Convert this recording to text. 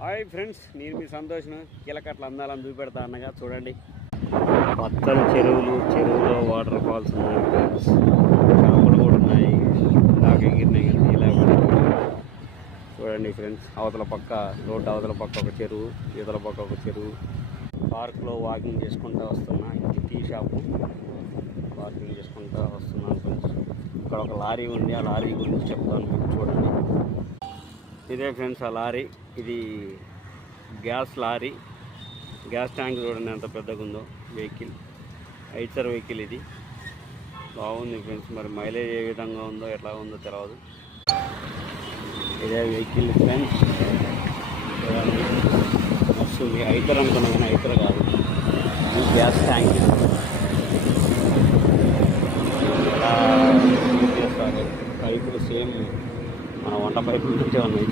Hi friends, నేను మీ సంతోషం. కీలకట్ల అందాలని చూపెడతా అన్నగా చూడండి. పచ్చని చెరువులో వాటర్ ఫాల్స్ ఉన్నాయి ఫ్రెండ్స్. చేపలు కూడా ఉన్నాయి. దాకా ఎగిరినాయి కానీ ఇలా చూడండి ఫ్రెండ్స్. అవతల పక్క రోడ్డు అవతల పక్క ఒక చెరువు, ఇవతల పక్క ఒక చెరువు. పార్క్లో వాకింగ్ చేసుకుంటూ వస్తున్నా. ఇది టీ షాపు. వాకింగ్ చేసుకుంటూ వస్తున్నాను ఫ్రెండ్స్. ఇక్కడ ఒక లారీ ఉంది, ఆ లారీ గురించి చెప్తాను మీకు చూడండి. ఇదే ఫ్రెండ్స్ ఆ లారీ. ఇది గ్యాస్ లారీ. గ్యాస్ ట్యాంక్ చూడండి ఎంత పెద్దగా ఉందో. వెహికల్ ఐచర్ వెహికల్ ఇది. బాగుంది ఫ్రెండ్స్. మరి మైలేజ్ ఏ విధంగా ఉందో ఎట్లా ఉందో తెలియదు. ఇదే వెహికల్ ఫ్రెండ్స్. వస్తుంది ఐచర్ అనుకున్నా కానీ ఐచర్ కాదు, ఇది గ్యాస్ ట్యాంక్. ఎలా చేస్తారు పైపులు సేమ్ మన వంట పైపులు నుంచే ఉన్నాయి.